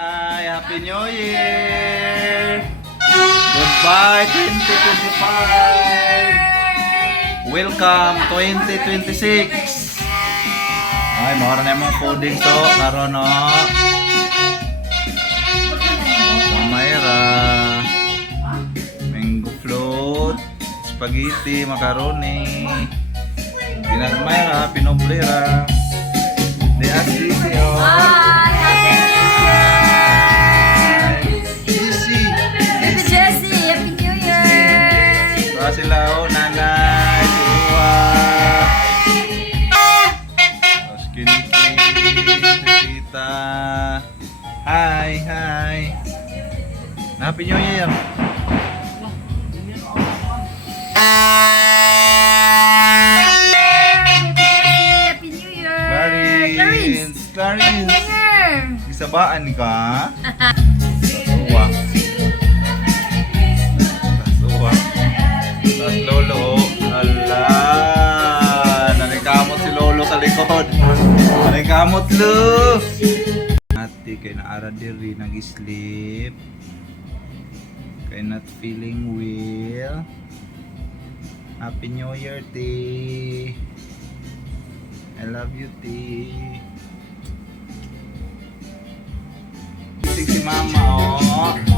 Hi, Happy New Year! Goodbye 2025! Welcome 2026! Ay, mahara na yung mga coding to. Karoon no? Mayra, mango float, spaghetti, macaroni, pinat Mayra, pinoblera, de Asisio. Sila o nanay, tuwa. Tapos kita. Hi, hi. Happy New Year. Happy New Year. Clarence. Isabaan ka? Tuwa. Tapos Lolo, ala, nanikamot si Lolo sa likod. Nanikamot lo. Ate kay naara diri nag-sleep. Kay not feeling well. Happy New Year, T. I love you, T. Si Mama, oh.